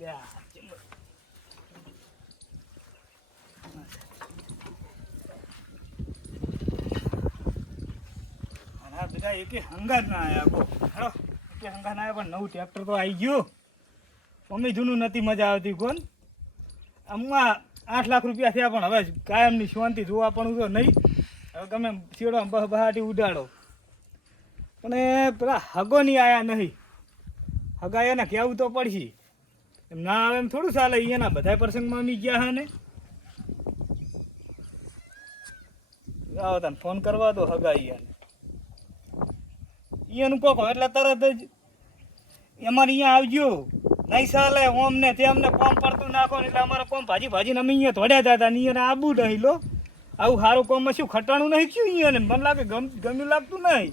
બધા હંગાત ના આયા કો હેડો. ના આયા, પણ નવું ટ્રેક્ટર તો આવી ગયું. મમ્મી જૂનું નથી મજા આવતી, કોણ? આમાં આઠ લાખ રૂપિયા થયા, પણ હવે કાયમની શાંતિ જોવા પણ તો નહીં. હવે તમે શેડો બહ બહાટી ઉડાડો. પણ પેલા હગો નહીં આયા નહીં. હગા એને કહેવું તો પડશે. એમ ના આવે એમ થોડું ચાલે, અહીંયાના બધા પ્રસંગમાં અમી ગયા હા ને. આવો તને ફોન કરવા દો હગા અહીંયાને. અહીંયાનું કોકો એટલે તરત જ અમારે અહીંયા આવજો. નહીં ચાલે, ઓમ ને તે અમને કોમ પડતું નાખો ને એટલે અમારે કોમ ભાજી ભાજીને અમે અહીંયા ધોડ્યા હતા અહીંયા આબુ નહીં લો. આવું સારું કોમમાં શું ખટાણું નહીં થયું અહીંયા ને મને લાગે ગમ, ગમ્યું લાગતું નહીં.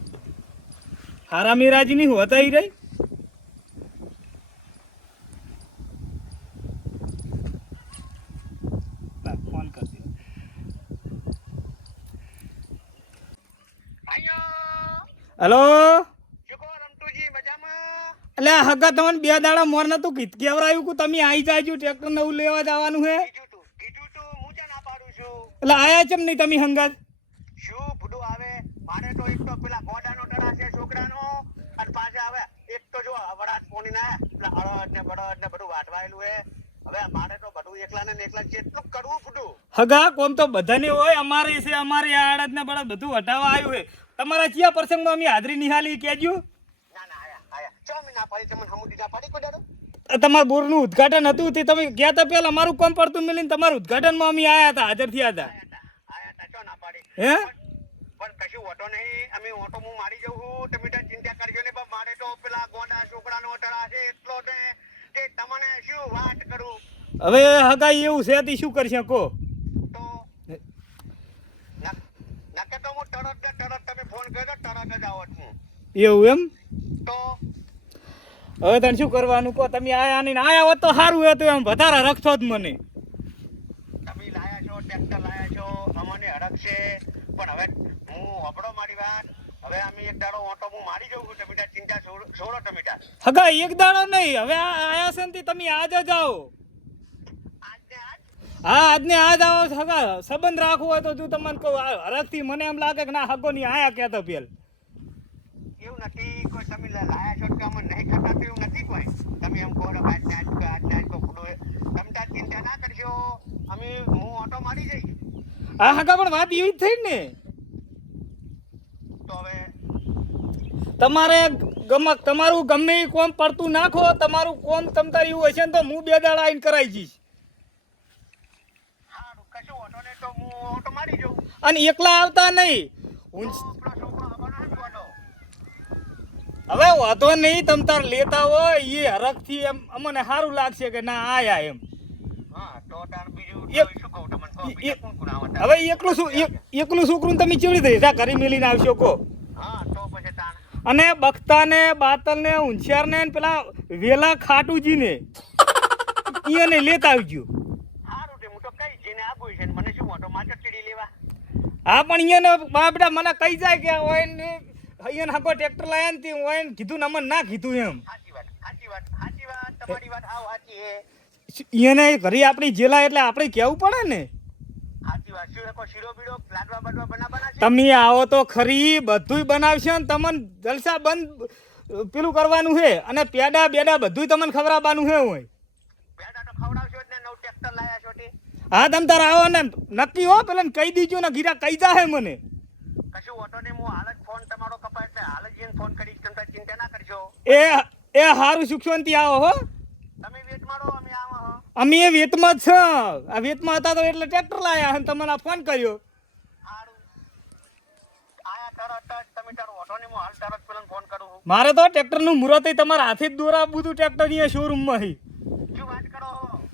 હારા મેરાજી નહીં હોતા રહી લાગ, ફોન કરી દે. હલો? એટલે હગા તમને બે દાડા મોર નતું કીધ કેવરાયું કુ તમે આવી જાજો ટ્રેક્ટર નવું લેવા જવાનું હે? એટલે આયા ચમ નહીં તમે હંગાત? શું ભૂડું આવે? મારે તો એક તો પેલા ગોડાનો ડરા છે છોકરાનો અને પાછા આવે એક તો જો વડાત પોણી ના પેલા હળદ ને બળદ ને બધું વાટવાયેલું હે. હવે મારે તો બધું એકલા ને એકલા જેટલું કરવું ફૂટું હગા કોમ તો બધાને હોય અમારે છે અમારે આ આડત ને બળદ બધું હટાવવા આવ્યું હે. તમારા કયા પ્રસંગમાં અમે હાજરી નિહાલી કેજો ના ના આયા આયા. ચો મી ના પડી તમને હમુડી ના પડી કોઈ દાડો? તમારા બોરનું ઉદ્ઘાટન હતું તે તમે ગયા તા પેલા અમારું કોમ પડતું મિલીને તમારું ઉદઘાટનમાં અમે આયા હતા હાજર થયા હતા. હે? પણ કશું ઓટો નહીં અમે ઓટો હું મારી જઉં છું તમે ચિંતા કરજો ને મારે તો પેલા ગોડા છોકરાનો ડરા છે એટલો ને કે તમને શું વાત કરું? હવે હગા એવું છે તે શું કરશે કો તો ના તો હું તરત ને તરત તમે ફોન કર્યો તરત જ આવત હું એવું એમ? તો? હવે તને શું કરવાનું કહો? તમે આયા નહીં આયા હોત તો સારું હતું એમ વધારે રખશો જ મને. તમે લાયા છો ટ્રેક્ટર લાયા છો અમને હડકશે. પણ હવે હું હબળો મારી વાત. હવે અમે એક દાડો ઓટો હું મારી જઉં છું ટમીટા ચિંતા છોડો ટમીટા હગા એક દાડો નહીં. હવે આયા છે ને તમે આજે જ આવો. આજ ને આજ હા આજને આજ આવો સગા સંબંધ રાખવો હોય તો તું તમને કહું હરખથી મને એમ લાગે કે ના હગો ની આયા કહેતો પેલ. એવું નથી કોઈ તમે લાયા છો કે અમને નહીં ખબર એવું નથી કોઈ. તમે એમ કહો ને આજ ને આજ તો ખુડો તમે તાર ચિંતા ના કરશો. અમે હું ઓટો મારી જઈશ. હા હગા પણ વાત એવી જ થઈ ને. તો હવે તમારે ગમક તમારું ગમે એ કોમ પડતું નાખો તમારું કોમ તમ તાર એવું હશે ને તો હું બે દાડા આવીને કરાવી જઈશ સારું કશું ઓટો ને તો હું ઓટો મારી જઉં અને એકલા આવતા નહીં. હવે વાંધો નહીં, તમ તાર લેતા હોય એ હરખથી એમ અમને સારું લાગશે કે ના, આયા એમ. હવે એકલું શું એકલું છોકરું તમે ચીડી દઈશ આ ઘરે મેલીને આવશો કો અને બખતાને, બાતલને ઉંછિયારને ને પેલા વેલા ખાટુજીને એને લેતા આવજો. સારું છે, હું તો કઈ જઈને આપું છે મને શું મોટો માચર ચીડી લેવા. હા પણ અહીંયા બાપડા મને કહી જાય કે હોય ને અહીંયા હાકો ટ્રેક્ટર લાયા ને તે હોય ને કીધું ને અમને ના કીધું એમ. સાચી વાત સાચી વાત સાચી વાત. તમારી વાત આવ સાચી છે. એને ઘરે આપણી જેલા એટલે આપણે કહેવું પડે ને? તમે આવો તો ખરી બધુંય બનાવશે ને તમને જલસા બંધ પેલું કરવાનું છે. અને પેડા બેડા બધુંય તમને ખવડાવવાનું છે હોય. પેડા તો ખવડાવશો જ નવ ટ્રેક્ટર લાયા હા તમ તાર આવો ને. નક્કી હો પેલા કહી દીજો ને ગીરા કહી જાહે મને. કશું ઓટો ને હું હાલ જ ફોન તમારો કપાય એટલે હાલ જ જઈને ફોન કરીશ તમે ચિંતા ના કરશો. એ એ હારું સુખવંતી આવો હો. તમે વેટ મારો અમે આવો હો. અમે એ વેતમાં જ છે. આ વેતમાં હતા તો એટલે ટ્રેક્ટર લાયા અને તમને આ ફોન કર્યો. સારું આયા તરત જ તમે તારો ઓટો હું હાલ તરત પેલા ફોન કરું મારે તો ટ્રેક્ટરનું મુહૂર્ત તમારા હાથે જ દોરા બધું ટ્રેક્ટર અહીંયા શોરૂમમાં હી શું વાત કરો છો?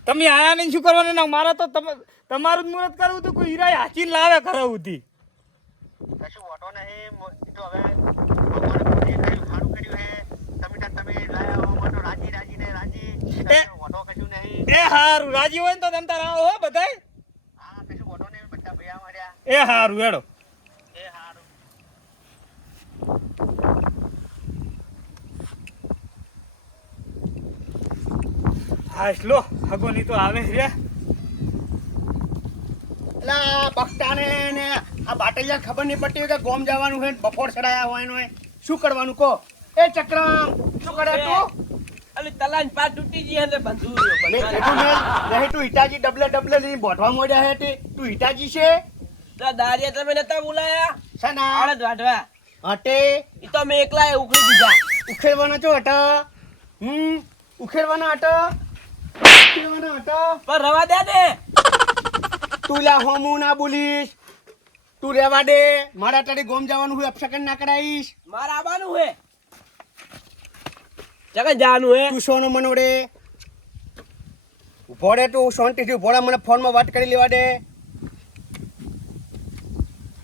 તમે આયા નહીં શું કરવાનું? ના મારે તો તમે તમારું જ મુહૂર્ત કરવું હતું કોઈ હીરા હાચી લાવે ખરા હતી કશું ઓટો નહીં તો હવે કર્યું હે. તમે તમે લાયા હો મને તો રાજી રાજી ને રાજી. એ- ઓટો કશું નહીં. એ હારું રાજી હોય ને તો તમે રાહ હો બધાય. એ હારું હેડો. એ સારું હાશ લો હગોની તો આવે છે. એટલે આ બકટાને ને આ બાટલિયા ખબર નહીં પડતી હોય કે ગોમ જવાનું હોય ને બફોર ચડાયા હોય. ને શું કરવાનું કહો? એ ચક્રમ શું કરે તું? અલી તલાન પાર તૂટી ગઈ અને બંધુ ને રહે તું હિતાજી ડબલે ડબલે લઈને બોટવા મોડ્યા હે તે. તું હિતાજી છે? તો દારિયા તમે નતા બોલાયા? સના આળદ વાઢવા. હટે. ઈ તો મેં એકલા ઉખડી દીધા. ઉખેડવાના છો હટા? હમ? ઉખેડવાના હટા? ઉખેડવાના હટા પણ રવા દે ને તું લા હોમું ના બોલીશ. તું રહેવા દે. મારા તારી ગોમ જવાનું હોય અપશકન ના કરાવીશ. મારે આવવાનું હે જગન જવાનું હે. તું સોનો મનોડે. ભોડે તું શાંતિથી રે. મને ફોનમાં વાત કરી લેવા દે.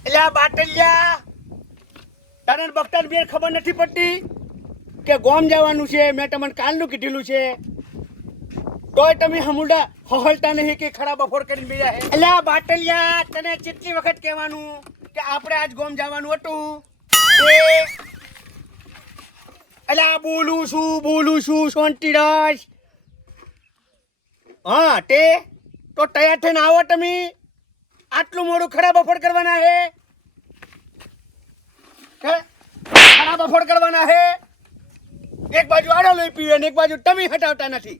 એટલે આ બાટલિયા. તને ને બખ્તર બેર ખબર નથી પડતી કે ગોમ જવાનું છે. મેં તમને કાલનું કીધેલું છે. તોય તમે હમુડા હહલતા નહીં કે ખરા બફોર કરીને બીજા હે? એટલે બાટલિયા, તને કેટલી વખત કહેવાનું કે આપણે આજ ગોમ જવાનું હતું. એટલે આ બોલું છું બોલું છું, શાંતિ રસ હા, તે તો તૈયાર થઈને આવો તમે. આટલું મોડું ખરાબ બફોડ કરવાના હે? ખરા બફોડ કરવાના હે? એક બાજુ આડો લઈ પીવે એક બાજુ તમે હટાવતા નથી.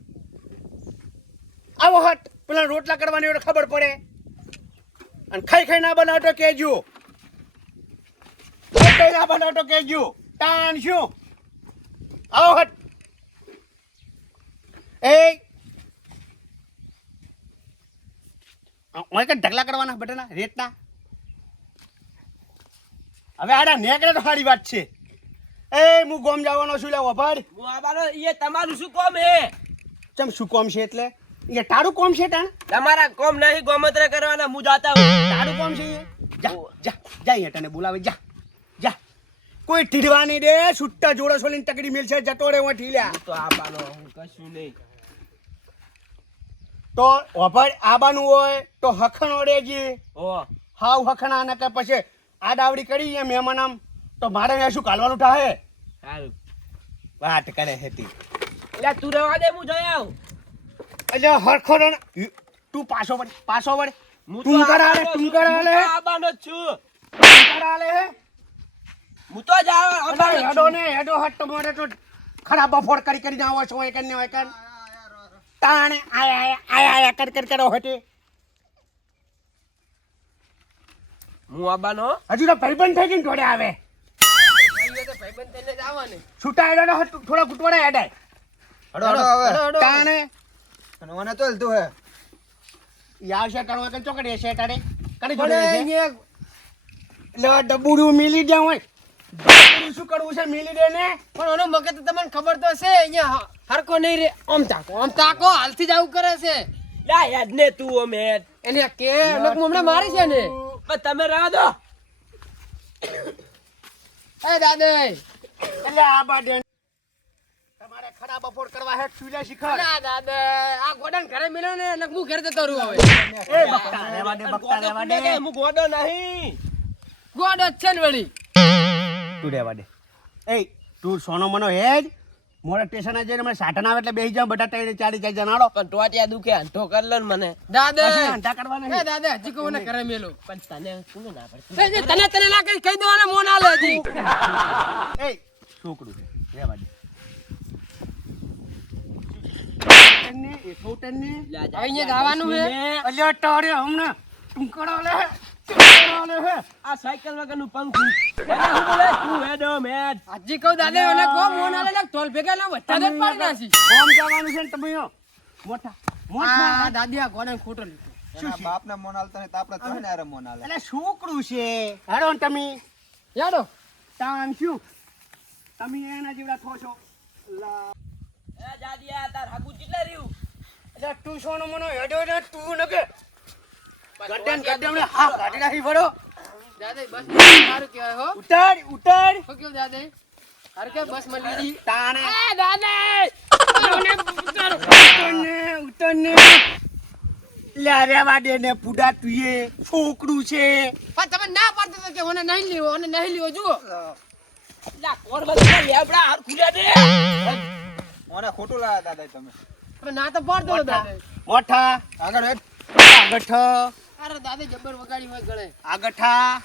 આવો હટ. પેલા રોટલા કરવાની હોય ખબર પડે. અને ખાઈ ખાઈ ના બનાવટો કહેજો ના બનાવો તો કહેજો તાન શું? આવો હટ. એ. ઓય કે ઢગલા કરવાના બટાના રેતના. હવે આડા નેકડે તો સારી વાત છે. એ હું ગોમ જવાનો છું લે વભાડ. હું આવવાનો ઈ તમારું શું કોમ હે? ચમ શું કોમ છે એટલે? એ તારું કોમ છે તાણ? તમારા કોમ નહીં ગોમત્ર કરવાના હું જાતા હું તારું કોમ છે? જા જા જા હેટાને બોલાવે જા જા. કોઈ ઠીડવાની દે છુટ્ટા જોડે સોલીને તકડી મિલ છે જતો રે હું ઠીલ્યા તો આવવાનો હું કશું નહીં. તો ઓભર આબાનું હોય તો હખણ ઓડેજી ઓ. હાવ હખણા ને કે પછી આ ડાવડી કરી એ મહેમાન આમ. તો મારે અહીંયા શું કાલવાનું થાય સારું. વાત કરે હેતી. એટલે તું રવા દે હું જઈ આવું. એટલે હરખો તું પાછો વળ પાછો વળ. તું તો કરાલે તું. કરાલે આબાનો છું. તું કરાલે હે હું તો જ આવ- અલા, આવવાનો જ હેડો ને હેડો હટ મોરે તો ખરાબ બફોડ કરી કરી આવો છો એક ને એક તાણે આયા આયા આયા આયા કર કર કરો હટે. હું આબાનો હજુ તો ભાઈબંધ થઈ ગઈને જોડે આવે. છૂટા હેડો થોડા ગુટવાડા હેડાય. હડો હડો હડો. તાણે અને તો હલતું હે. યાર છે કરવા કે ચોકડી છે તારે. કડી જોડે છે એટલે ડબુડું મિલી દે હોય. શું કરવું છે મિલી દે ને? પણ ઓનો મગજ તો તમને ખબર તો છે અહીંયા હરકો નહીં રે. આમ તાકો આમ તાકો હાલથી જ આવું કરે છે. લા યાદ ને તું ઓ મેં એને કે લોક મમણે મારી છે ને? પણ તમે રહો દો. એ દાદા. એટલે આ બાડે તમારે ખરાબ બફોડ કરવા હેઠ સુલે શીખર. અલા દાદા આ ગોડાને ઘરે મિલો ને અનક હું ઘરે જતો રહું હવે. એ બકતા રહેવા દે બકતા રહેવા દે હું ગોડો નહીં? ગોડો છે ને વળી. તું રહેવા દે. એ તું સોનો મનો હેજ. મોડા સ્ટેશન જઈને મને સાટન આવે એટલે બેસી જાઉં બધા ત્રણ ચારી ચાર જણાડો પણ ટોટિયા દુખે હંઠો કર લો મને. દાદા! હંતા કરવા નહીં દાદા હજી કોને ઘરે મેલો પણ તને શું ના પડે? તને તને ના કઈ કહી દો મોન આલે હજી. એ છોકરું છે. રહેવા દે. ને અહીંયા હમણાં. ટુંકડા લે આ સાયકલ વગરનું પંખું. હું બોલે તું હેડો મેચ હજી કહું દાદા એને કહો મોન આલે ને તોલ ભેગા ના વચ્ચા જ પાડી નાસી ગામ જવાનું છે ને તમે મોટા મોટા. દાદી આ ગોડાને ખોટો લીધો. શું છે? બાપને મોન આલતા તો તો ને અરે મોન આલે અલા છોકરું છે. હેડો ને તમે. તાન શું? તમે એના જેવડા થો છો. એ જાદિયા તાર હાકુ કેટલા રહ્યું? એટલે તું સોનો મનો હેડો ને તું ન કે ગડ્ડન ગડ્ડન ને હા કાઢી નાખી પડો દાદા બસ સારું કહેવાય હો. ઉતાર ઉતાર. શું કેવું દાદા? અરે બસ મળી ગઈ તાણે. એ દાદા! ઉતરને ઉતરને લે ને પુડા તુએ. છોકરું છે. પણ તમે ના પાડતા હતા કે મને નહીં લેવો અને નહીં લેવો જુઓ. લા કોણ બધા લેબડા હાર ખુલ્યા દે. મને ખોટું લાયા દાદા તમે. ના તો હતો મોઠા આગળ હેઠ. આગઠ. અરે દાદા જબર વગાડી હોય ગળે. આગઠા.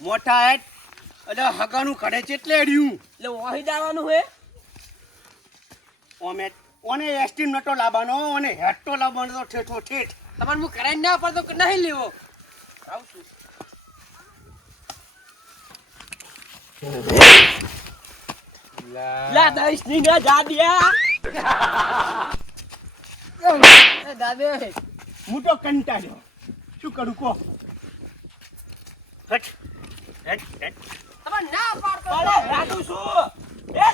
મોઠા હેઠ. એટલે હગાનું કડે છે એટલે અડ્યું? એટલે વાહી દાવાનું હે. ઓમે ઓને એસ્ટીમ નતો લાવવાનો ઓને લાવવાનો તો ઠેઠો ઠેઠ. તમારે હું કરાઈ ના પડતો કે નહીં લેવો? આવશું. લા. દઈશની ના જાડિયા. દાદા. હું તો કંટાળ્યો. શું કરું કહો. હટ હેટ હેટ. તમે ના પાડતો અરે રાડું છું એ?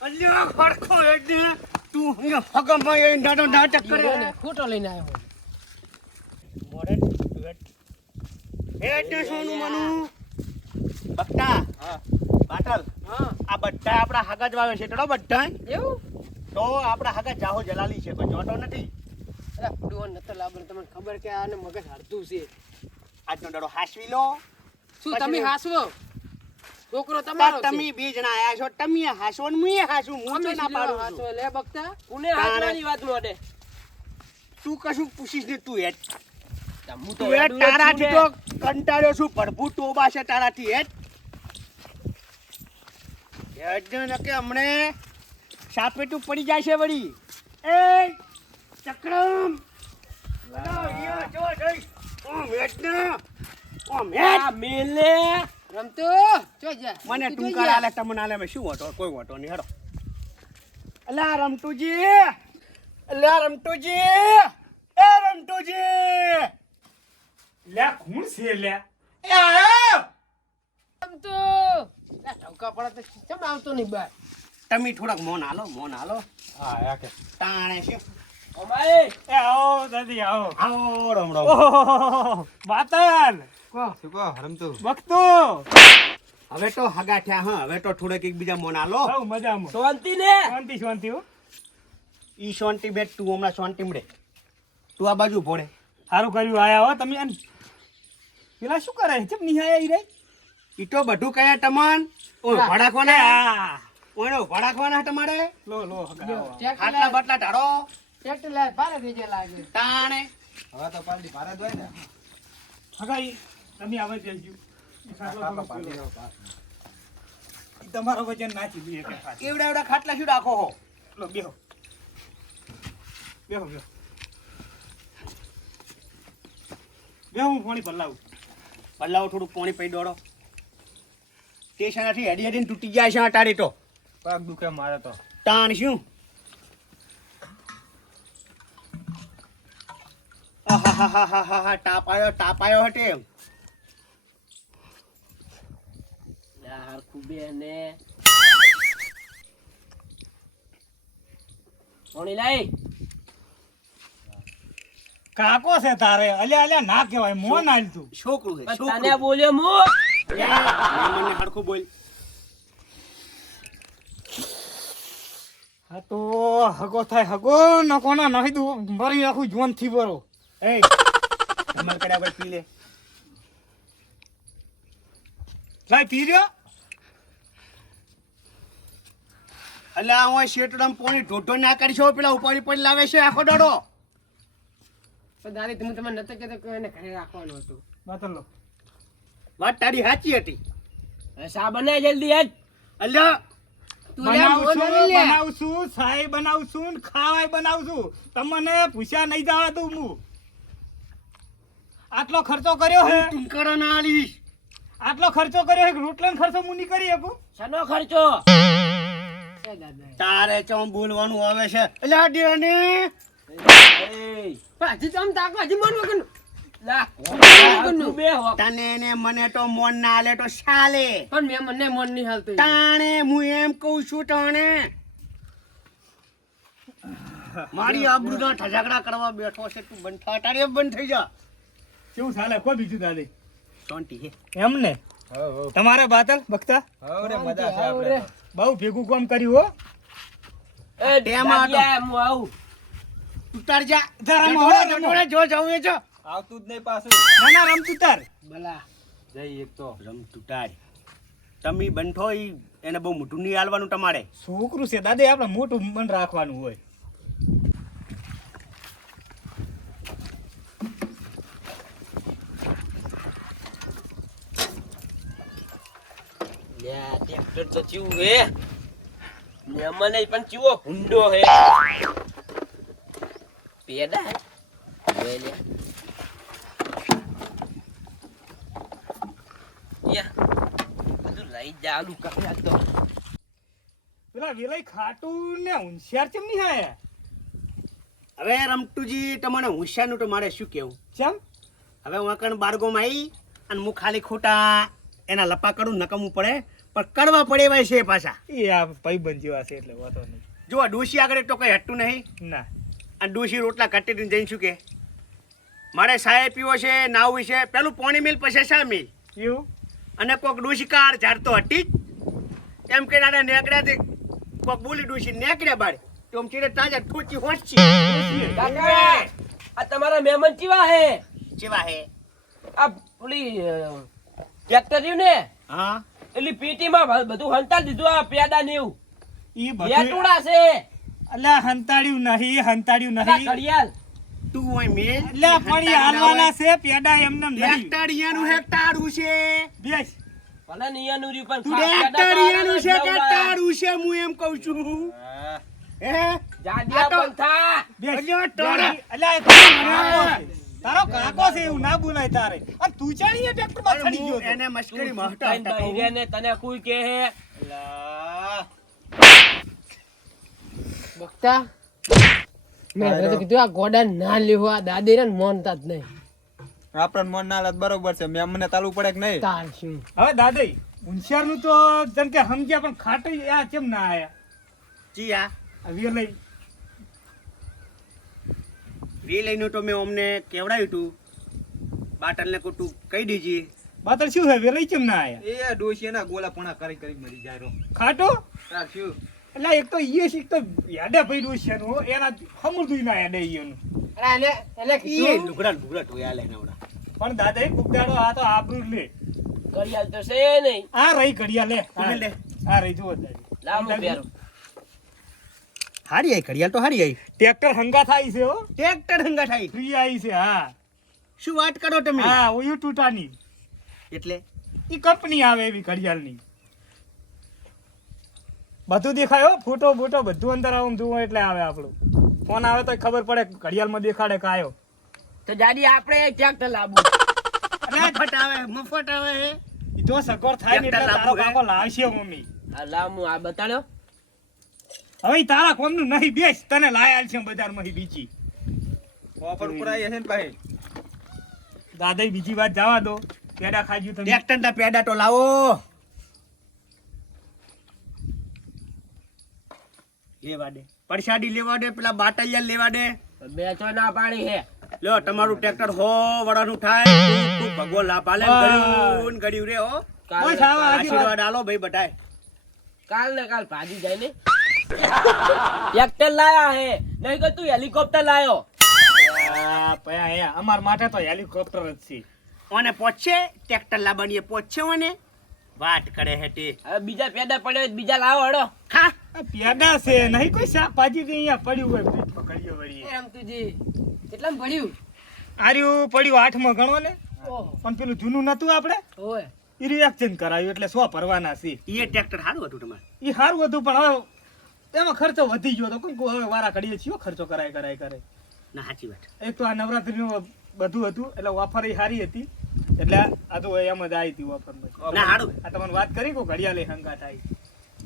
અલ્યો હેટ ને તું અહીંયા એ નાનો નાટક કરે ને ખોટો લઈને આવ્યો મોડે સોનું મનું? બકતા હા. બાટલ. હા. આ બધા આપણા હાગા જ વાવે છે. તો બધા એવું? તો આપણા હાગા જાહો જલાલી છે કોઈ જોટો નથી. અરે ફૂડવો નતો લાબર તમને ખબર કે આને મગજ હરતું છે. આજનો દડો હાસવી લો. શું તમે હાસવો? છોકરો તમારો તમે બે જણા આયા છો તમે હાસો ને મુએ હાસું હું તો ના પાડું હાસો લે બકતા કુને હાસવાની વાત મોડે તું કશું પૂછીશ ને તું હેટ હું તું હેટ તારાથી તો કંટાળ્યો છું પ્રભુ ટોબા છે તારાથી હેટ હેટ ને કે હમણે. સાપેટું પડી જાય છે વળી. એ ચક્રમ. મને ટૂંકા આલે તમને આલે શું વાંધો? કોઈ વાંધો નહીં હેડો. અલા રમતુજી. અલા રમતુજી. એ કોણ છે લ્યા એ આયો. રમતો. આ પડે તો કેમ આવતો નહીં બાર? તમે થોડાક મોન હાલો મોન હાલો. હા તાણે છે. અમારે એ આવો દાદી આવો. આવો રમ રમ ઓહો બાતલ. શું રમતું હવે તો હગા થયા હા હવે તો થોડેક એકબીજા મોન હાલો. સૌ મજામાં. શાંતિ ને? શાંતિ શાંતિ હો. ઈ શાંતિ બેટ તું હમણાં શાંતિ મળે. તું આ બાજુ ભોળે. સારું કર્યું આયા હો તમે એમ. પેલા શું કરે? છે નિહાય ઈ રે? ઈ તો બધું કયા તમન. ઓ ભડાકો ને? આ ઓય ભડાકવાના તમારે? લો લો. આટલા બટલા ઢાળો. ટ્રેક્ટર લાય ભારે થઈ જાય લાગે. તાણે હવે તો પાલડી ભારે જ હોય ને. હગાઈ. તમે આવે જજો તમારો વજન નાચી દઈએ કેવડા એવડા એવડા ખાટલા શું રાખો હો? લો બેહો. બેહો બેહો. બેહો હું પાણી પલાવું પલ્લાઓ થોડું પાણી પી દોડો. સ્ટેશનથી હેડી હેડીને તૂટી જાય છે અટાડી તો. પગ દુખે મારે તો. તાણ શું? ટાપાયો આયો હટે યાર ખુબે ને. પાણી લાઈ. કાકો છે તારે? અલ્યા અલ્યા ના કહેવાય મોન આલ તું છોકરું છે તને બોલ્યો મો. મહેમાનને હરખું બોલ. હા તો હગો થાય હગો ન કોના નહીં દઉં. મરી આખું જોનથી બરો એ તમાર કડ્યા પર પી લે. લાય પી રહ્યો એટલે આ હું શેટડમ પોણી ઢોઢો ના કરશો પેલા ઉપાડી પડી લાવે છે આખો દાડો. તો દાદી તમે તમને નતો કહેતો કે એને ઘરે રાખવાનું હતું. બાતલ લો વાત તારી સાચી હતી. સા બનાય જલ્દી આજ? અલ્યા બનાવું છું બનાવું છું સાય બનાવું છું ખાવાય બનાવું છું. તમને પૂછ્યા નહીં જવા દઉં હું. આટલો ખર્ચો કર્યો હે. ટુંકડા ના આલીશ. આટલો ખર્ચો કર્યો હે રોટલાનો ખર્ચો હું નહીં કરી શકું? શાનો ખર્ચો? તારે ચમ બોલવાનું આવે છે? અલ્યા ડેને એ પણ હજી ચમ તાકો હજી મન વગરનું. લા વગરનું. ખુબે હો તને ને મને તો મોન ના આલે તો ચાલે પણ મેં મને મન નહીં હાલતું તાણે હું એમ કહું છું તાણે. મારી આબરૂના કરવા બેઠો છે તું બંધ થા બંધ થઈ જા. કેવું ચાલે કોઈ બીજું દાદે શાંતિ એમ ને તમારે બાતલ બખતા? હવ મજા છે આપણે બહુ ભેગું કામ કર્યું હો. એ આવું. ઉતાર જા. જરા જટોળે, મોડા જો જવું એ જો. આવતું જ નહીં પાછું. ના ના રમતુતાર ભલા. જઈ એક તો. રમતુતાર તમી બંઠો ઈ એને બહુ મોટું નહીં હાલવાનું તમારે. છોકરું છે દાદા આપણે મોટું મન રાખવાનું હોય. ટ્રેક્ટર તો ચીવું હે. મને પણ ચીવો હુંડો હે. પેડા લે. લઈ તો. પેલા વેલાઈ ખાટું ને હોશિયાર ચમ નહીં હવે રમતુજી તમને હોશિયારનું તો મારે શું કેવું? ચમ? હવે હું કણ બારગોમાં આવી અને હું ખાલી ખોટા એના લપા કરું નકમવું પડે પણ કરવા પડે એવા છે પાછા. એ આ ભાઈ જેવા છે એટલે વાતો નહીં. જો આ ડોશી આગળ તો કંઈ હટતું નહીં. ના. અને ડોશી રોટલા કાઢી જઈને શું કે? મારે સાહેબ પીવો છે નાવું છે પેલું પોણી મિલ પછી શા મિલ? એવું? અને કોક ડોશી કાર ઝાડતો હટી એમ કે નાના નેકડ્યાથી કોક બોલી ડોશી નેકડ્યા બાર તો આમ ચીડે તાજા હોંચી. કાકા આ તમારા મહેમાન ચીવા હે? ચીવા હે? આ પેલી ટ્રેક્ટર રહ્યું ને હા. એટલી પીટીમાં બધું હંતાલ દીધું આ પેદા ને એવું. ઈ બે બધું ટુડા છે. એટલે હંતાડ્યું નહીં હંતાડ્યું નહીં. ઘડિયાળ. તું હોય મે. અલ્યા પણ હાલવાના છે પેડા એમને નહીં. હેક્ટરિયાનું હેક્ટારું છે. બેસ. ભલે નિયાનું રી પણ તું હેક્ટરિયાનું છે કે છે હું એમ કહું છું. હા. જાડિયા આ તો- પણ થા. બેસ. અલ્યા તારા- અલ્યા એ તારો કાકો છે. તારો કાકો છે એવું ના બોલાય તારે. અને તું ચાણીએ ટ્રેક્ટરમાં ચડી ગયો એને મશ્કરી માં હટાવતા ત્રણ તને કોઈ કહે હે? અલા. બકતા મેં તો કીધું આ ગોડા ના લેવો આ દાદી ને મોનતા જ નહીં. આપણને મન ના લાગે બરોબર છે. મેં મને તાલુ પડે કે નહીં? તાર શું હવે દાદાઈ હોશિયારનું તો જેમ કે સમજ્યા પણ ખાટું આ કેમ ના આયા? જી આ આ વેલાઈ તો મેં અમને કેવડાવ્યું તું? બાટલને કહું દીજી બાતર શું છે? વેલાઈ કેમ ના આયા? એ ડોશી એના ગોલા પોણા કરી કરી મરી જાય રો. ખાટો? શું એટલે એક તો ઈએ શીખ તો યાડે પડ્યું છે એનું હો. એના સમૃદ્ધિ ના યાડે ઈયોનું એટલે એને એને એ લુગડા લુગડા ધોયા લે નવડા પણ દાદા એ કુકડાડો આ તો આબરૂ જ લે. ઘડિયાળ તો છે નહીં. આ રહી ઘડિયાળ લે. તમે લે. આ રહી જુઓ દાદી. લાવ હું હારી આઈ ઘડિયાળ તો હારી આઈ. ટ્રેક્ટર હંગા થાય છે હો. ટ્રેક્ટર હંગા થાય. ફ્રી આવી છે હા. શું વાત કરો તમે? હા ઓયું ટૂટાની એટલે? ઈ કંપની આવે એવી ઘડિયાળની. બધું દેખાય હો ફોટો ફોટો બધું અંદર આવું જુઓ એટલે આવે આપણું. ફોન આવે તો ખબર પડે ઘડિયાળમાં દેખાડે કે આવ્યો તો જાડી આપણે ટ્રેક્ટર લાવવું ફટ આવે મફત આવે હે. તો સગવડ થાય ને એટલે તારો કાકો લાવશે મમ્મી. આ લાવ હું આ બતાડ્યો હવે તારા કોમનું નહીં બેસ તને લાયા છે બજારમાં ઈ બીજી. ઓફર ઉપર આવી હશે ને ભાઈ. દાદા બીજી વાત જવા દો. પેડા ખાજ્યું તમે. ટ્રેક્ટર ના પેડા તો લાવો. લેવા દે. પરસાદી લેવા દે પેલા બાટલિયા લેવા દે. બે ના પાડી હે. લો તમારું ટ્રેક્ટર હો વડાનું થાય. તું ભગવો વાહ. ગળ્યું ગળ્યું રે હો. આવા કાલ- આશીર્વાદ આલો ભાઈ બટાય કાલ ને કાલ ભાજી જાય ને. ટ્રેક્ટર લાયા હે. નહીં કે તું હેલિકોપ્ટર લાયો. પયા હે અમાર માટે તો હેલિકોપ્ટર જ છે. ઓને પોચે ટ્રેક્ટર લાવવાની પોચે ઓને? વાત કરે હે તે હવે બીજા પેદા પડ્યો બીજા લાવો હડો. ખા પેડા છે નહીં કોઈ શાકભાજી તો અહીંયા પડ્યું હોય પેટમાં ઘડીએ વળી રમતુજી કેટલામાં ભણ્યું? આર્યું પડ્યું આઠમાં ગણો ને? પણ પેલું જૂનું નતું આપણે? ઓય. ઈ રિએક્શન કરાયું એટલે સો ભરવાના છે. એ ટ્રેક્ટર સારું હતું તમારે? ઈ સારું હતું પણ હવે એમાં ખર્ચો વધી ગયો તો કોઈ કોઈ હવે વારા કરીએ છીએ ખર્ચો કરાય કરાય કરે ના સાચી વાત. એક તો આ નવરાત્રીનું બધું હતું એટલે ઓફર એ સારી હતી. એટલે આ તો એમ જ આવી હતી ઓફરમાં ના સારું આ તમને વાત કરી કો ઘડિયાળે હંગા થાય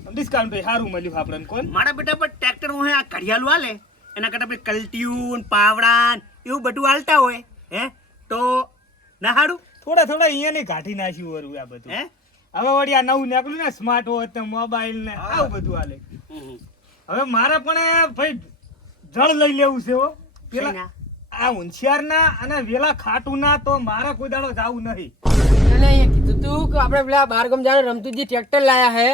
ડિસ્કાઉન્ટ સારું મળ્યું આપણને કોણ? મારા બેટા પર ટ્રેક્ટર હું આ ઘડિયાળું હાલે એના કરતા પછી કલ્ટીયું પાવડા એવું બધું હાલતા હોય હે? તો ના હારું? થોડા થોડા અહીંયાની કાઢી નાખ્યું વરું આ બધું. હે? હવે વળી આ નવું નીકળ્યું ને સ્માર્ટ વોચ ને મોબાઈલ ને આવું બધું હાલે. હવે મારે પણ ભાઈ જળ લઈ લેવું છે હો. પેલા? આ હોશિયાર ના અને વેલા ખાટું ના તો મારે કોઈ દાડો જવું નહીં. અને અહીંયા કીધું તું કે આપણે પેલા બારગમ જાણે રમતું જે ટ્રેક્ટર લાયા હે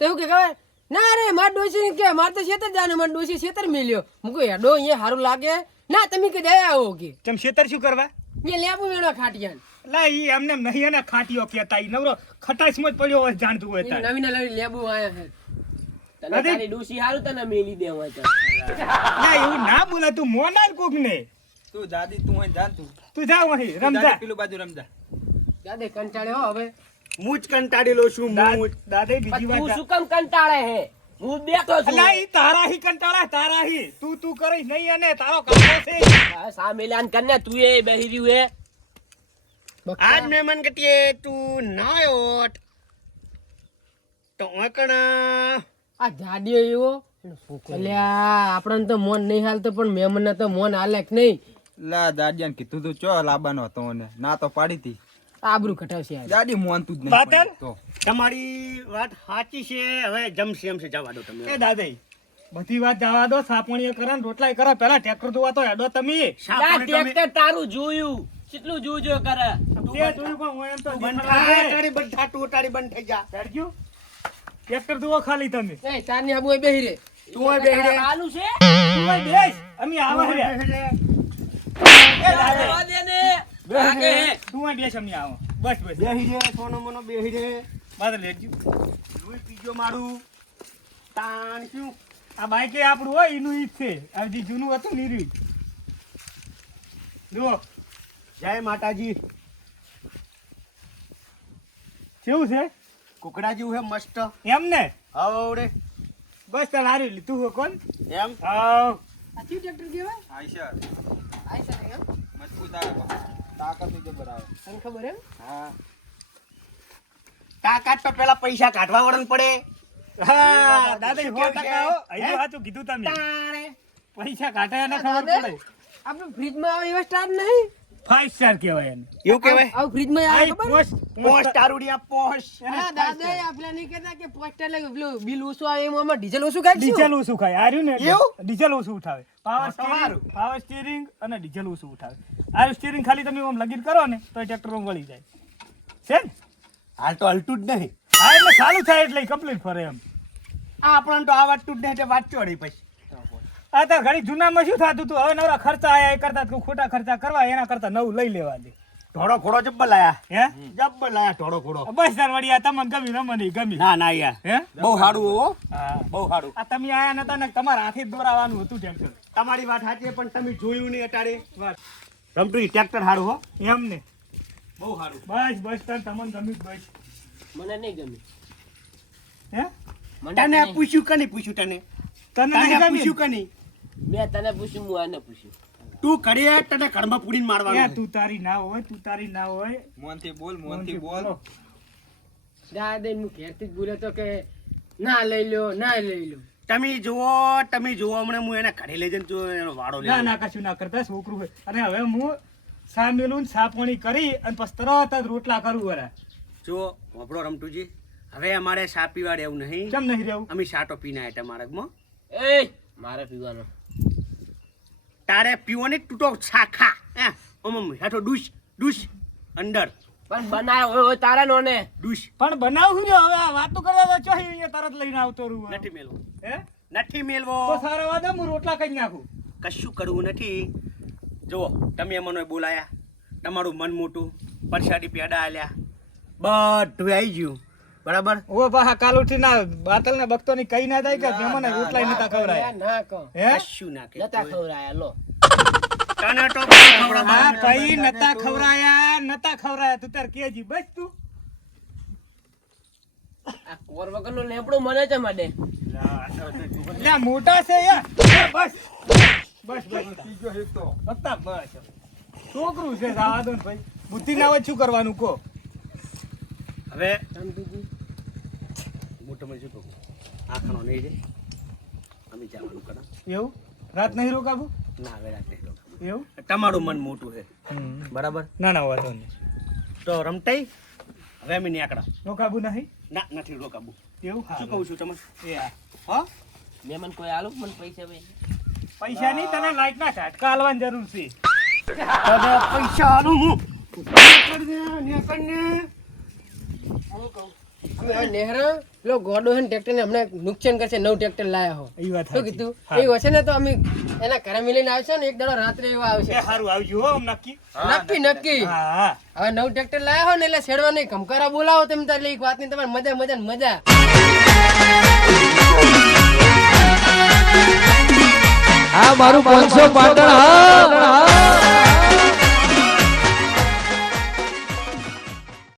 તો એવું કે ખબર? ના રે માર ડોસી કે માર તો શેતર જાને માર ડોસી શેતર મિલ્યો. હું કહું હેડો અહીંયા સારું લાગે. ના તમે કે જાય આવો કે. ચમ શેતર શું કરવા? એ લેબુ મેળો ખાટિયાન. લા ઈ એમને નહીં એને ખાટીઓ કહેતા ઈ નવરો ખટાશમાં જ પડ્યો હોય જાણતું હોય તાર. નવી નવી લેબુ આયા હે તને તારી ડૂસી હારું તને મેલી દેવા તો. ના એવું ના બોલે તું મોનાલ કોક ને તું દાદી તું અહીં જાન તું. તું જાવ અહીં રમજા. પેલું બાજુ રમજા. દાદે કંટાળ્યો હો હવે. હું જ કંટાળી લો છું હું. દાદા બીજી તું શું કામ કંટાળે હે? હું બેઠો છું. અલા ઈ તારા હી કંટાળા તારા હી. તું તું કરીશ નહીં અને તારો કાકો છે આ સામે લાન કરને તું એ બેહી રહ્યું હે. આજ મહેમાન કટીએ તું ના ઓટ. તો ઓકણા. આ જાડિયો એવો? અલ્યા આપણને તો મોન નહીં હાલતો પણ મેમને તો મોન હાલે કે નહીં? લા દાડિયાને કીધું તું ચો લાબાનો હતો મને ના તો પાડી તી આબરૂ ઘટાવશે દાદી મોનતું જ નહીં તો. તમારી વાત સાચી છે. હવે જમશે એમ છે જવા દો તમે. એ દાદાઈ બધી વાત જવા દો સાપણીએ કરે ને રોટલાય કરે. પેલા ટ્રેક્ટર ધોવા તો હેડો તમે. ટ્રેક્ટર તારું જોયું. કેટલું જોયું જો કરે તે જોયું પણ હું એમ તો બંધ દીકરા થાય. બંધ થા તું બંધ થઈ જા. હેડજો. ટ્રેક્ટર ધોવો ખાલી તમે. એ તારની આબુ બેહી રે. તું બેહી રે. આલુ છે? તું બેસ, અમે આવા રે. એ દાદાઈ, દે ને. લાગે હે. બે બેસ, આવો. બસ બસ. બેહી રે સોનો મોનો બેહી રે. બાદ લેજો લોહી પીજો મારું. તાણ શું? આ બાઈક એ આપણું હોય એનું ઈ છે. આ જે જૂનું હતું ને રહ્યું. જુઓ. જય માતાજી. કેવું છે? કુકડા જેવું છે મસ્ત. એમ ને? હવડે બસ તાર હારી લીધું હોય કોણ? એમ? હા આ કયું ટ્રેક્ટર કહેવાય? આઈશા આઈ શકે એમ? મજબૂત આવે તાકાત જબર આવે તને ખબર એમ? હા. તાકાત તો પેલા પૈસા કાઢવા વળન પડે. હા દાદા ટકા હો? કીધું તમે. પૈસા કાઢ્યા ના ખબર પડે. આપણે ફ્રીજમાં આવે એવા સ્ટાર નહીં. ફાઈવ સ્ટાર કહેવાય એને. એવું કહેવાય? આવું ફ્રીજમાં આવે આઈ ખબર પોસ્ટ પોસ્ટ. તારુડિયા પોસ્ટ. હા દાદા. આપલા નહીં કહેતા કે પોસ્ટ એટલે પેલું બિલ ઓછું આવે એમાં આમાં ડીઝલ ઓછું ખાય ડીઝલ ઓછું ખાય. આર્યું ને એવું? ડીઝલ ઓછું ઉઠાવે. પાવર સ્ટીરિંગ સારું. પાવર સ્ટીરિંગ અને ડીઝલ ઓછું ઉઠાવે. આ સ્ટીરિંગ ખાલી તમે આમ લગીર કરો ને તો ટ્રેક્ટર વળી જાય. છે ને? હાલ તો હલતું જ નહીં હા એટલે ચાલુ થાય એટલે કમ્પ્લીટ ફરે એમ. આ આપણને તો આ વાત તૂટ નહીં એટલે વાત ચોડી પછી. આ તાર ઘડી જૂનામાં શું થતું હતું હવે નવરા ખર્ચા આયા એ કરતા તું ખોટા ખર્ચા કરવા એના કરતા નવું લઈ લેવા દે. ઢોળો ઘોડો જબ્બલ આયા હે? જબ્બલ આયા ઢોળો ઘોડો બસ તાર વળી આ તમને ગમી ન મને ગમી ના ના યાર. હે? બહુ સારું હો. હા. બહુ સારું આ તમે આયા નતા ને તમારા હાથે જ દોરાવાનું હતું ટ્રેક્ટર તમારી વાત સાચી પણ તમે જોયું નહીં અટારે રમતું ટ્રેક્ટર સારું હો. એમ ને? બહુ સારું બસ બસ તાર તમને ગમી બસ. મને નહીં ગમી હે? મને તને નહીં. પૂછ્યું કની પૂછ્યું તને? તને નહીં પૂછ્યું કની મેં તને પૂછ્યું હું આને પૂછ્યું. તું કરીએ તને ઘરમાં પૂડીને મારવાનું તું તારી ના હોય તું તારી ના હોય. મોનથી બોલ મોનથી બોલ. દાદા હું ઘેરથી બોલે બોલ્યો તો કે ના લઈ લો ના લઈ લો તમે જુઓ તમે જુઓ હમણાં હું એને ઘરે લઈ જઈને જો એનો વાડો ના ના કશું ના કરતા છોકરું હોય. અને હવે હું સામેલું ને સાપણી કરી અને પછી તરત જ રોટલા કરું વરા. જો વાપરો રમટુજી હવે અમારે સા પીવાડે એવું નહીં. કેમ નહીં રહેવું? અમે સાટો પીના તમારા માર્ગમાં એ મારે પીવાનો. તારે પીવાની તૂટો છાખા હે? ઓમ હેઠો ડુશ ડુશ અંદર. પણ બનાયો હોય તારા નો ને ડુશ પણ બનાવું ને હવે આ વાતો કરવા તો ચોહી અહીંયા તરત લઈને આવતો રહું નથી મેલવો. હે? નથી મેલવો. તો સારા વાદા હું રોટલા કરી નાખું. કશું કરવું નથી. જુઓ તમે મને બોલાયા. તમારું મન મોટું. પરસાદી પેડા આલ્યા. બધું આવી ગયું. બરાબર? ઓ પાહા કાલ ઉઠી ના બાતલ ને બકતો ની કઈ ના થાય કે મહેમાને રોટલા નતા ખવરાય ના કહો. હે? શું ના નતા કે ખવરાયા લો. તો હા ભાઈ નતા ખવરાયા નતા ખવરાયા તું તાર કેજી બસ તું. આ કોર વગરનો લેપડો મને છે માડે. ના મોટા છે યાર બસ. બસ બસ. બતા બસ. છોકરું છે જવા દો ભાઈ. બુદ્ધિ ના હોય શું કરવાનું કો હવે શું કહું? આખણો નહીં રે. અમે જવાનું કરા. એવું? રાત નહીં રોકાવું? ના હવે રાત નહીં રોકાવું. એવું? તમારું મન મોટું છે. બરાબર? ના ના વાંધો નહીં. તો રમતાઈ? હવે અમે નીકળા રોકાવું નહીં? ના નથી રોકાવું. એવું? શું કહું છું તમે એ હા. મેં મને કોઈ આલો? મને પૈસા ભાઈ પૈસા નહીં તને લાઈટ ના ઝાટકા હાલવાની જરૂર છે. પૈસા આલું હું. નીકળને, નીકળને. અમે હવે નેહરા પેલો ગોડો હે ટ્રેક્ટર ને હમણાં નુકસાન કરશે નવ ટ્રેક્ટર લાયા હો. એ વાત શું કીધું? એ હશે ને તો અમે એના ઘરે મિલીને આવશે ને એક દાડો રાત્રે એવા આવશે. એ સારું આવજો હો નક્કી. નક્કી નક્કી હા હા. હવે નવું ટ્રેક્ટર લાયા હો ને એટલે છેડવા નહીં. કમકારા બોલાવો તમે તાર એક વાતની તમારે મજા મજા ને મજા. આ મારું પાંચસો પાટણ હા.